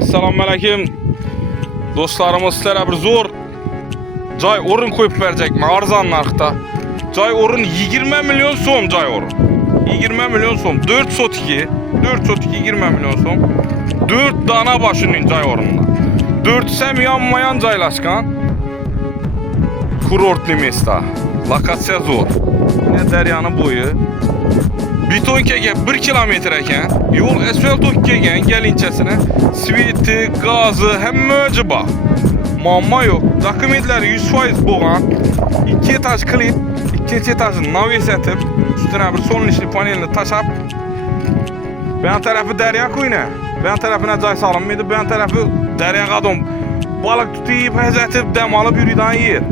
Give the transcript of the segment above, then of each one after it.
Assalamu alaykum. Dostlarımız sizlere bir zor joy o'rin koyup verecekmi arzon narxda. Joy o'rin 20 milyon so'm joy o'rin. 20 milyon so'm. 4 sotiki 20 milyon so'm. 4 dana başının joy o'rinda. 4 hem yanmayan joylashgan. Kurortli mesta. Lokatsiya zo'r. Yine deryanın boyu. Beton kegen 1 kilometre eken, yol asfalt kegen gelinçesine sveti, gazı hemme cıba. Mamma yok. Dokumentleri 100% boğan. 2 etaj klip, 2 etajın navis etip, üstüne bir son işli panelini taşap. Ben tarafı derya koyuna. Ben tarafına cay salınmaydı. Ben tarafı derya kadın. Balık tutuyup, hezetip, dem alıp yürüden yer.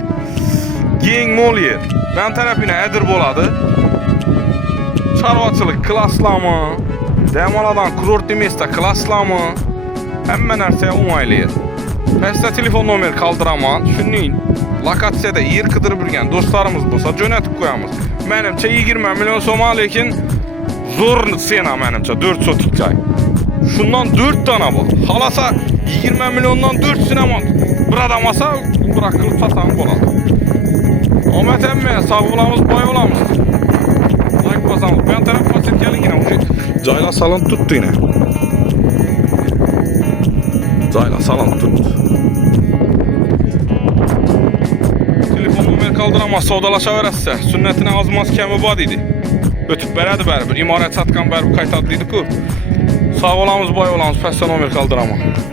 Geng mol yer. Ben tarafına edir boladı. Çarvaçılık klaslama, demaladan kurortli mesta klaslama, hemen narsaya umaylayır. Pəsdə telefon nomer kaldıraman, şunun lokatsiyada yer kıdırıp birgen dostlarımız bolsa jönetip koyamız. Menimçe 20 milyon soma lekin zor sena menimçe 4 sotik cay. Şundan 4 tane bu. Halasa 20 milyondan 4 sinema bir adam olsa bırakılıp satan boladı. Ahmet emme sağ olamız, bay olamız. Like basamız. Ben taraf basit gelin yine. Cayla salon tuttu yine. Cayla salon tuttu. Telefon numara kaldıramaz. Savdalaşa verəsə. Sünnetine azmaz kemi bad idi. Ötüb verədi bərabər. İmarət satqan bərabər qaytadlıydı ku. Sağ olamız, bay olamız. Pəsdən numara kaldıramaz.